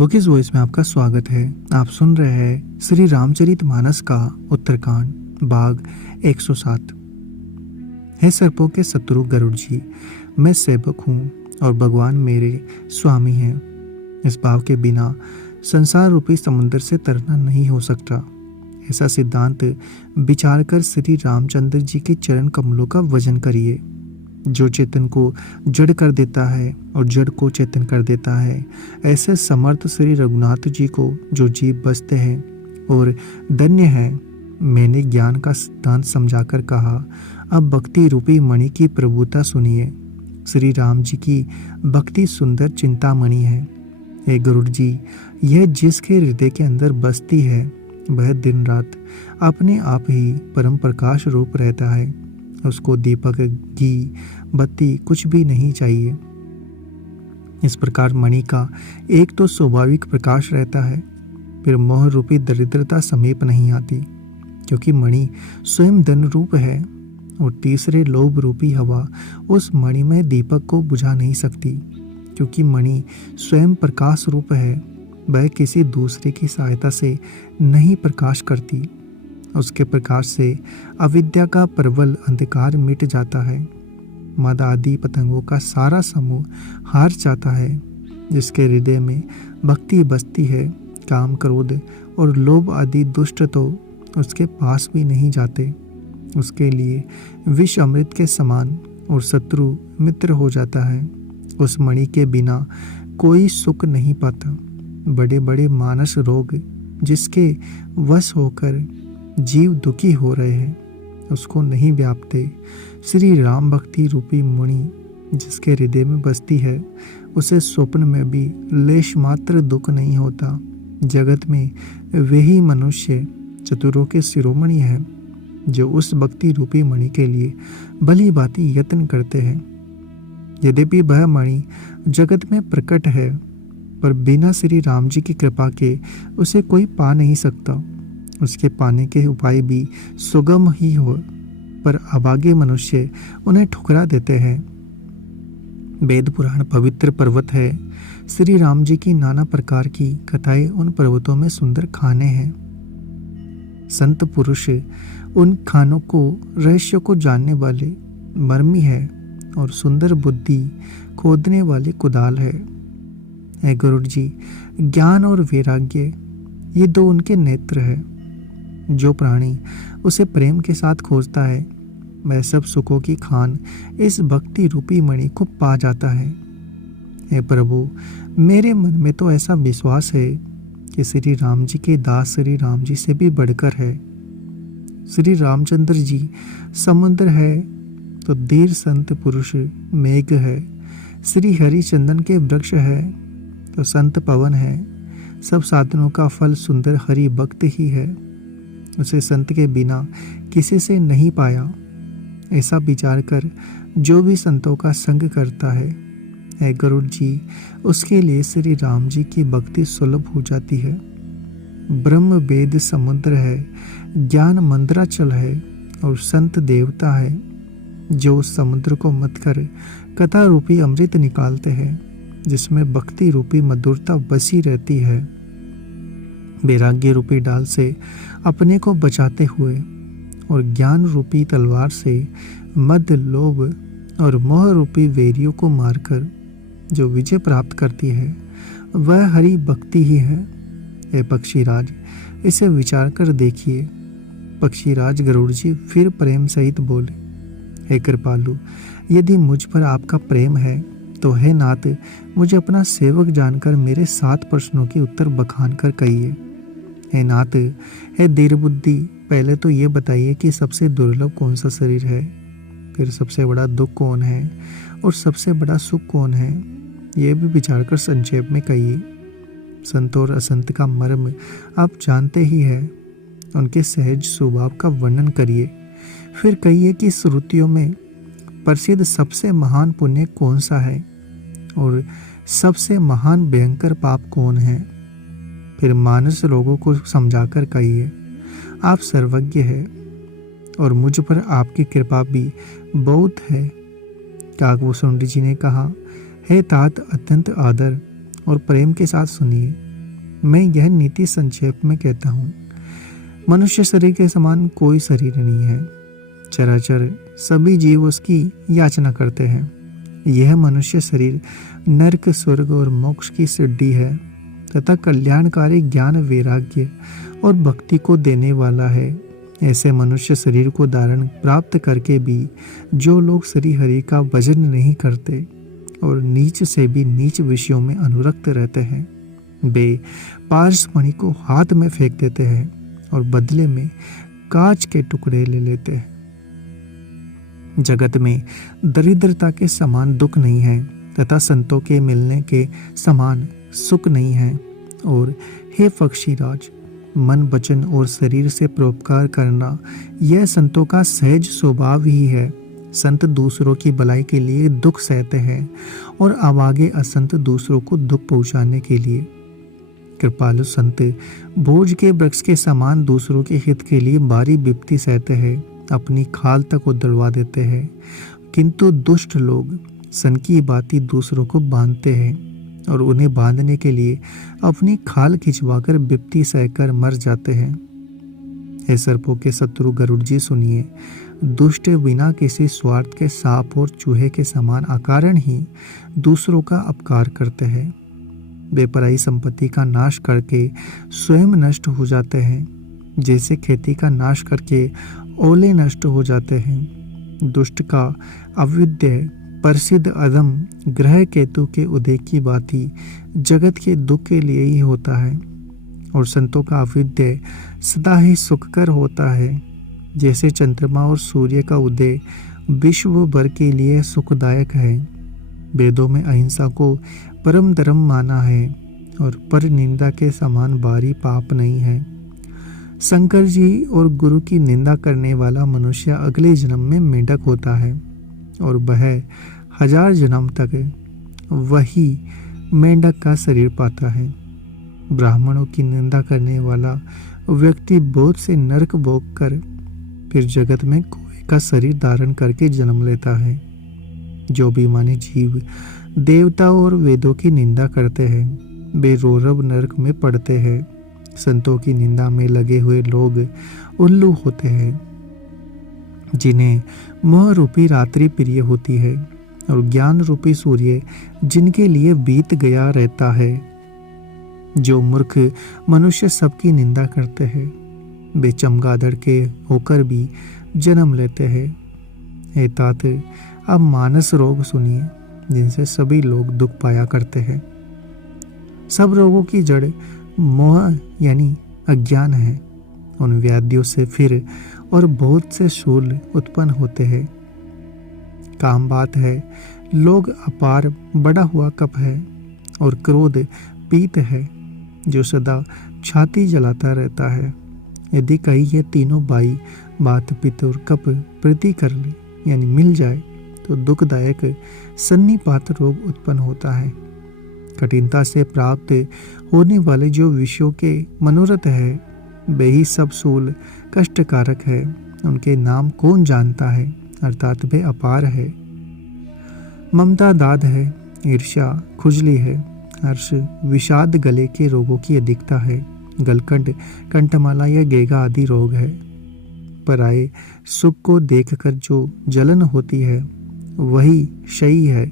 Bookish voice में आपका स्वागत है। आप सुन रहे हैं श्री रामचरितमानस का उत्तरकांड भाग 107। हे सर्पों के शत्रु गरुड़ जी, मैं सेवक हूँ और भगवान मेरे स्वामी हैं। इस भाव के बिना संसार रूपी समुद्र से तरना नहीं हो सकता। ऐसा सिद्धांत विचार कर श्री रामचंद्र जी के चरण कमलों का वजन करिए। जो चेतन को जड़ कर देता है और जड़ को चेतन कर देता है, ऐसे समर्थ श्री रघुनाथ जी को जो जीव बसते हैं और धन्य हैं। मैंने ज्ञान का सिद्धांत समझाकर कहा, अब भक्ति रूपी मणि की प्रभुता सुनिए। श्री राम जी की भक्ति सुंदर चिंतामणि है। हे गरुड़ जी, यह जिसके हृदय के अंदर बसती है वह दिन रात अपने आप ही परम प्रकाश रूप रहता है। उसको दीपक, घी, बत्ती कुछ भी नहीं चाहिए। इस प्रकार मणि का एक तो स्वाभाविक प्रकाश रहता है, फिर मोह रूपी दरिद्रता समीप नहीं आती, क्योंकि मणि स्वयं धन रूप है, और तीसरे लोभ रूपी हवा उस मणि में दीपक को बुझा नहीं सकती, क्योंकि मणि स्वयं प्रकाश रूप है। वह किसी दूसरे की सहायता से नहीं प्रकाश करती। उसके प्रकाश से अविद्या का प्रबल अंधकार मिट जाता है। मद आदि पतंगों का सारा समूह हार जाता है। जिसके हृदय में भक्ति बसती है, काम, क्रोध और लोभ आदि दुष्ट तो उसके पास भी नहीं जाते। उसके लिए विष अमृत के समान और शत्रु मित्र हो जाता है। उस मणि के बिना कोई सुख नहीं पाता। बड़े बड़े मानस रोग जिसके वश होकर जीव दुखी हो रहे हैं, उसको नहीं व्यापते। श्री राम भक्ति रूपी मणि जिसके हृदय में बसती है, उसे स्वप्न में भी लेश मात्र दुख नहीं होता। जगत में वही मनुष्य चतुरों के शिरोमणि है, जो उस भक्ति रूपी मणि के लिए भली भांति यत्न करते हैं। यद्यपि वह मणि जगत में प्रकट है, पर बिना श्री राम जी की कृपा के उसे कोई पा नहीं सकता। उसके पाने के उपाय भी सुगम ही हो, पर अभागे मनुष्य उन्हें ठुकरा देते हैं। वेद पुराण पवित्र पर्वत है। श्री राम जी की नाना प्रकार की कथाएं उन पर्वतों में सुंदर खाने हैं। संत पुरुष उन खानों को, रहस्य को जानने वाले मर्मी है, और सुंदर बुद्धि खोदने वाले कुदाल है। हे गरुड़ जी, ज्ञान और वैराग्य ये दो उनके नेत्र है। जो प्राणी उसे प्रेम के साथ खोजता है, वह सब सुखों की खान इस भक्ति रूपी मणि को पा जाता है। हे प्रभु, मेरे मन में तो ऐसा विश्वास है कि श्री राम जी के दास श्री राम जी से भी बढ़कर है। श्री रामचंद्र जी समुद्र है तो धीर संत पुरुष मेघ है। श्री हरिचंदन के वृक्ष है तो संत पवन है। सब साधनों का फल सुंदर हरि भक्त ही है। उसे संत के बिना किसी से नहीं पाया। ऐसा विचार कर जो भी संतों का संग करता है, हे गरुड़ जी, उसके लिए श्री राम जी की भक्ति सुलभ हो जाती है। ब्रह्म वेद समुद्र है, ज्ञान मंद्राचल है, और संत देवता है, जो उस समुद्र को मत कर कथा रूपी अमृत निकालते हैं, जिसमें भक्ति रूपी मधुरता बसी रहती है। वैराग्य रूपी डाल से अपने को बचाते हुए और ज्ञान रूपी तलवार से मद, लोभ और मोह रूपी वैरियों को मारकर जो विजय प्राप्त करती है, वह हरि भक्ति ही है। हे पक्षीराज, इसे विचार कर देखिए। पक्षीराज गरुड़ जी फिर प्रेम सहित बोले, हे कृपालु, यदि मुझ पर आपका प्रेम है तो हे नाथ, मुझे अपना सेवक जानकर मेरे 7 प्रश्नों के उत्तर बखान कर कहिए। हे नाथ, हे धीर बुद्धि, पहले तो ये बताइए कि सबसे दुर्लभ कौन सा शरीर है, फिर सबसे बड़ा दुख कौन है, और सबसे बड़ा सुख कौन है, ये भी विचार कर संक्षेप में कहिए। संत और असंत का मर्म आप जानते ही हैं। उनके सहज स्वभाव का वर्णन करिए। फिर कहिए कि श्रुतियों में प्रसिद्ध सबसे महान पुण्य कौन सा है, और सबसे महान भयंकर पाप कौन है। फिर मानस लोगों को समझाकर कहिए, आप सर्वज्ञ है और मुझ पर आपकी कृपा भी बहुत है। काकभूषुंडी जी ने कहा, हे तात, अत्यंत आदर और प्रेम के साथ सुनिए। मैं यह नीति संक्षेप में कहता हूँ। मनुष्य शरीर के समान कोई शरीर नहीं है। चराचर सभी जीव उसकी याचना करते हैं। यह मनुष्य शरीर नरक, स्वर्ग और मोक्ष की सीढ़ी है तथा कल्याणकारी ज्ञान, वैराग्य और भक्ति को देने वाला है। ऐसे मनुष्य शरीर को धारण प्राप्त करके भी जो लोग श्री हरि का भजन नहीं करते और नीच से भी नीच विषयों में अनुरक्त रहते हैं, वे पारसमणि को हाथ में फेंक देते हैं और बदले में कांच के टुकड़े ले लेते हैं। जगत में दरिद्रता के समान दुख नहीं है तथा संतों के मिलने के समान सुख नहीं है। और हे पक्षीराज, मन, वचन और शरीर से परोपकार करना यह संतों का सहज स्वभाव ही है। संत दूसरों की भलाई के लिए दुख सहते हैं और अभागे असंत दूसरों को दुख पहुंचाने के लिए। कृपालु संत भोज के वृक्ष के समान दूसरों के हित के लिए भारी विपत्ति सहते हैं, अपनी खाल तक उधड़वा देते हैं। किंतु दुष्ट लोग सन की बाती दूसरों को बांधते हैं और उन्हें बांधने के लिए अपनी खाल खिंचवाकर विपत्ति सहकर मर जाते हैं। हे सर्पों के शत्रु गरुड़ जी, सुनिए। दुष्ट बिना किसी स्वार्थ के सांप और चूहे के समान अकारण ही दूसरों का अपकार करते हैं। बेपराई संपत्ति का नाश करके स्वयं नष्ट हो जाते हैं, जैसे खेती का नाश करके ओले नष्ट हो जाते हैं। दुष्ट का अविद्य प्रसिद्ध अधम ग्रह केतु के उदय की भांति जगत के दुख के लिए ही होता है, और संतों का अविद्य सदा ही सुखकर होता है, जैसे चंद्रमा और सूर्य का उदय विश्व भर के लिए सुखदायक है। वेदों में अहिंसा को परम धर्म माना है और पर निंदा के समान भारी पाप नहीं है। शंकर जी और गुरु की निंदा करने वाला मनुष्य अगले जन्म में मेंढक होता है और वह 1000 जन्म तक वही मेंढक का शरीर पाता है। ब्राह्मणों की निंदा करने वाला व्यक्ति बोध से नरक भोग कर फिर जगत में कोए का शरीर धारण करके जन्म लेता है। जो भी माने जीव देवता और वेदों की निंदा करते हैं, वे रौरव नरक में पड़ते हैं। संतों की निंदा में लगे हुए लोग उल्लू होते हैं, जिन्हें मोह रूपी रात्रि प्रिय होती है और ज्ञान रूपी सूर्य जिनके लिए बीत गया रहता है। जो मूर्ख मनुष्य सबकी निंदा करते हैं, वे चमगादड़ के होकर भी जन्म लेते हैं। हे तात, अब मानस रोग सुनिए, जिनसे सभी लोग दुख पाया करते हैं। सब रोगों की जड़ मोह यानी अज्ञान है। उन व्याधियों से फिर और बहुत से शूल उत्पन्न होते हैं। काम बात है, लोग अपार बड़ा हुआ कप है और क्रोध पीत है, जो सदा छाती जलाता रहता है। यदि कहीं ये तीनों बाई बात, पित्त और कप प्रीति कर ले यानी मिल जाए, तो दुखदायक सन्निपात रोग उत्पन्न होता है। कठिनता से प्राप्त होने वाले जो विषयों के मनोरथ है, वे ही सब शूल कष्टकारक है। उनके नाम कौन जानता है, अर्थात वे अपार है। ममता दाद है, ईर्ष्या खुजली है, हर्ष विषाद गले के रोगों की अधिकता है, गलकंठ कंठमाला या गेगा आदि रोग है। पराये सुख को देखकर जो जलन होती है, वही क्षयी है।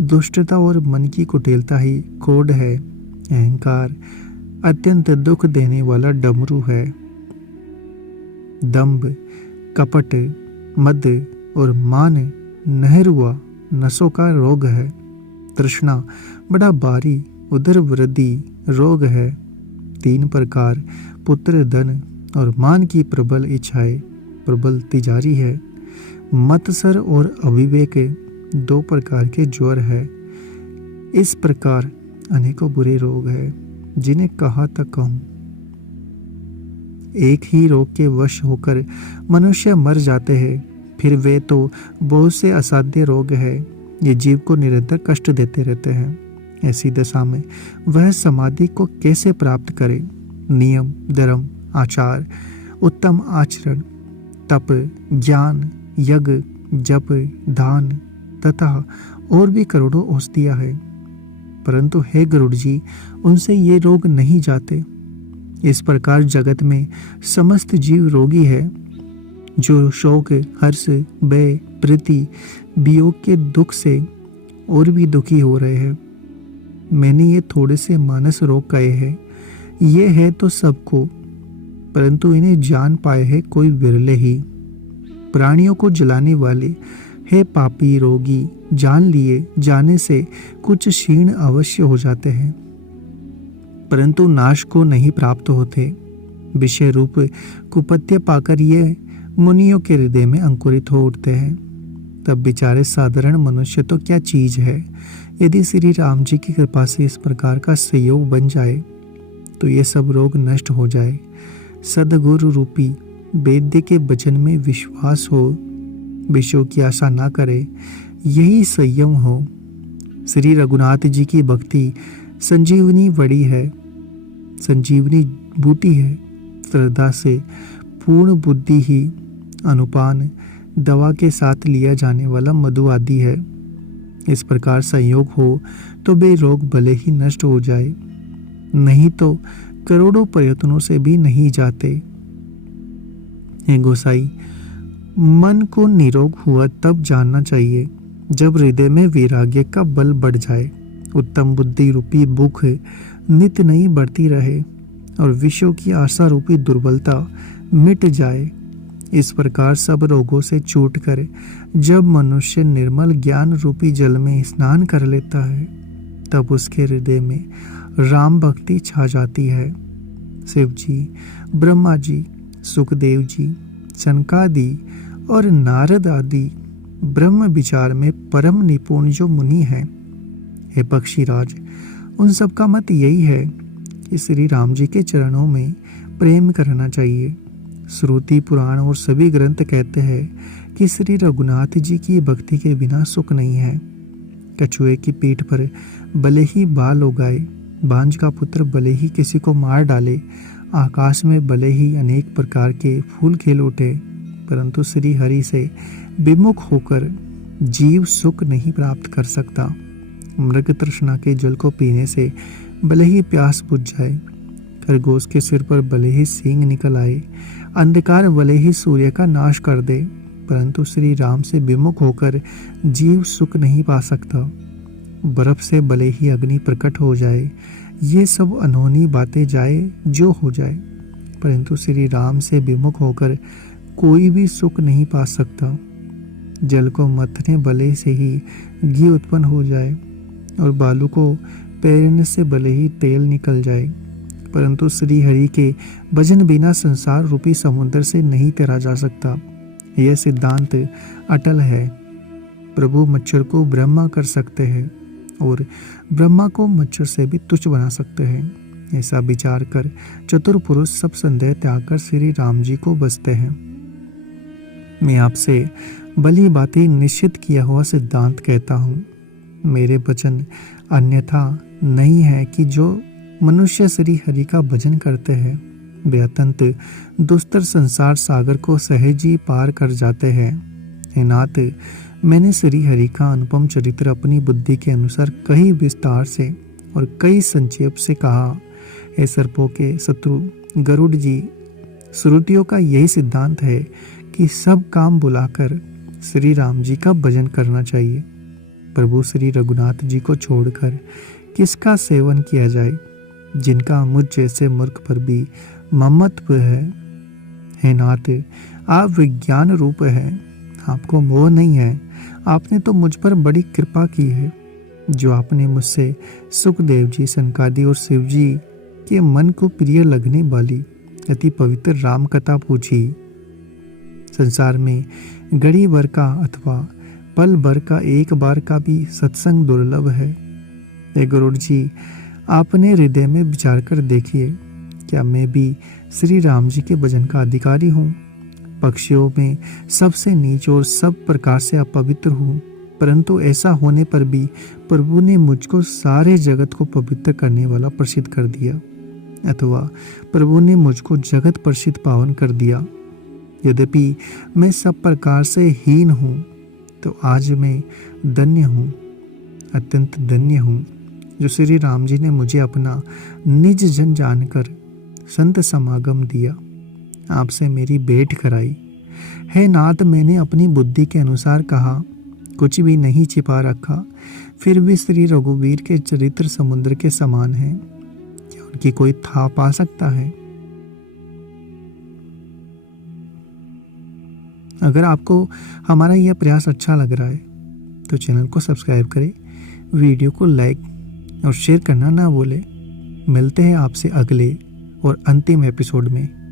दुष्टता और मन की कुटिलता ही कोढ़ है। अहंकार अत्यंत दुख देने वाला डमरू है। दंभ, कपट, मद और मान नहरुआ नसों का रोग है। तृष्णा बड़ा भारी उदर वृद्धि रोग है। 3 प्रकार पुत्र, धन और मान की प्रबल इच्छाएं प्रबल तिजारी है। मत्सर और अविवेक 2 प्रकार के ज्वर है। इस प्रकार अनेकों बुरे रोग है, जिन्हें कहा तक कहूं। एक ही रोग के वश होकर मनुष्य मर जाते हैं, फिर वे तो बहुत से असाध्य रोग है। ये जीव को निरंतर कष्ट देते रहते हैं। ऐसी दशा में वह समाधि को कैसे प्राप्त करे? नियम, धर्म, आचार, उत्तम आचरण, तप, ज्ञान, यज्ञ, जप, दान तथा और भी करोड़ों औषधियां हैं। परंतु हे गरुड़ जी, उनसे ये रोग नहीं जाते। इस प्रकार जगत में समस्त जीव रोगी है, जो शोक, हर्ष, भय, प्रीति, वियोग के दुख से और भी दुखी हो रहे हैं। मैंने ये थोड़े से मानस रोग कहे हैं, ये है तो सबको, परंतु इन्हें जान पाए हैं कोई विरले ही। प्राणियों को जलाने वाले हे पापी रोगी, जान लिए जाने से कुछ क्षीण अवश्य हो जाते हैं, परंतु नाश को नहीं प्राप्त होते। विषय रूप कुपत्य पाकर ये मुनियों के हृदय में अंकुरित हो उठते हैं। तब बेचारे साधारण मनुष्य तो क्या चीज है। यदि श्री राम जी की कृपा से इस प्रकार का संयोग बन जाए तो ये सब रोग नष्ट हो जाए। सदगुरु रूपी वेद्य के वचन में विश्वास हो, विषयों की आशा ना करे, यही संयम हो। श्री रघुनाथ जी की भक्ति संजीवनी बड़ी है, संजीवनी बूटी है। श्रद्धा से पूर्ण बुद्धि ही अनुपान दवा के साथ लिया जाने वाला मधु आदि है। इस प्रकार संयोग हो तो वे रोग भले ही नष्ट हो जाए, नहीं तो करोड़ों प्रयत्नों से भी नहीं जाते। हे गोसाई, मन को निरोग हुआ तब जानना चाहिए जब हृदय में वैराग्य का बल बढ़ जाए, उत्तम बुद्धि रूपी भूख नित नई बढ़ती रहे और विषयों की आशा रूपी दुर्बलता मिट जाए। इस प्रकार सब रोगों से छूटकर जब मनुष्य निर्मल ज्ञान रूपी जल में स्नान कर लेता है, तब उसके हृदय में राम भक्ति छा जाती है। शिव जी, ब्रह्मा जी, सुखदेव जी, सनकादि और नारद आदि ब्रह्म विचार में परम निपुण जो मुनि हैं, हे पक्षीराज, उन सब का मत यही है कि श्री राम जी के चरणों में प्रेम करना चाहिए। श्रुति, पुराण और सभी ग्रंथ कहते हैं कि श्री रघुनाथ जी की भक्ति के बिना सुख नहीं है। कछुए की पीठ पर भले ही बाल उगाए, बांझ का पुत्र भले ही किसी को मार डाले, आकाश में भले ही अनेक प्रकार के फूल खिल उठे, परंतु श्री हरि से विमुख होकर जीव सुख नहीं प्राप्त कर सकता। मृग तृष्णा के जल को पीने से भले ही प्यास बुझ जाए, खरगोश के सिर पर भले ही सींग निकल आए, अंधकार भले ही सूर्य का नाश कर दे, परंतु श्री राम से विमुख होकर जीव सुख नहीं पा सकता। बर्फ से भले ही अग्नि प्रकट हो जाए, ये सब अनहोनी बातें जाए जो हो जाए, परंतु श्री राम से विमुख होकर कोई भी सुख नहीं पा सकता। जल को मथने भले से ही घी उत्पन्न हो जाए और बालू को पैरने से भले ही तेल निकल जाए, परंतु श्री हरि के भजन बिना संसार रूपी समुद्र से नहीं तैरा जा सकता। यह सिद्धांत अटल है। प्रभु मच्छर को ब्रह्मा कर सकते हैं और ब्रह्मा को मच्छर से भी तुच्छ बना सकते हैं। ऐसा विचार कर चतुर पुरुष सब संदेह त्याग कर श्री राम जी को बसते हैं। मैं आपसे भली बातें निश्चित किया हुआ सिद्धांत कहता हूँ। मेरे वचन अन्यथा नहीं है कि जो मनुष्य श्री हरि का भजन करते हैं वे अत्यंत दुस्तर संसार सागर को सहज ही पार कर जाते हैं। हे नाथ, मैंने श्री हरि का अनुपम चरित्र अपनी बुद्धि के अनुसार कई विस्तार से और कई संक्षेप से कहा। हे सर्पों के शत्रु गरुड़ जी, श्रुतियों का यही सिद्धांत है कि सब काम बुलाकर श्री राम जी का भजन करना चाहिए। प्रभु श्री रघुनाथ जी को छोड़कर किसका सेवन किया जाए, जिनका मुझ जैसे मूर्ख पर भी ममत्व है। हे नाथ, आप विज्ञान रूप हैं, आपको मोह नहीं है। आपने तो मुझ पर बड़ी कृपा की है, जो आपने मुझसे सुखदेव जी, सनकादि और शिव जी के मन को प्रिय लगने वाली अति पवित्र राम कथा पूछी। संसार में घड़ी भर का अथवा पल भर का एक बार का भी सत्संग दुर्लभ है। हे गरुड़ जी, आपने हृदय में विचार कर देखिए, क्या मैं भी श्री राम जी के भजन का अधिकारी हूँ? पक्षियों में सबसे नीच और सब प्रकार से अपवित्र हूँ, परंतु ऐसा होने पर भी प्रभु ने मुझको सारे जगत को पवित्र करने वाला प्रसिद्ध कर दिया, अथवा प्रभु ने मुझको जगत प्रसिद्ध पावन कर दिया। यद्यपि मैं सब प्रकार से हीन हूँ, तो आज मैं धन्य हूँ, अत्यंत धन्य हूँ। जो श्री राम जी ने मुझे अपना निज जन जानकर संत समागम दिया, आपसे मेरी भेंट कराई। हे नाथ, मैंने अपनी बुद्धि के अनुसार कहा, कुछ भी नहीं छिपा रखा, फिर भी श्री रघुवीर के चरित्र समुद्र के समान है, क्या उनकी कोई था पा सकता है? अगर आपको हमारा यह प्रयास अच्छा लग रहा है तो चैनल को सब्सक्राइब करें, वीडियो को लाइक और शेयर करना ना भूलें। मिलते हैं आपसे अगले और अंतिम एपिसोड में।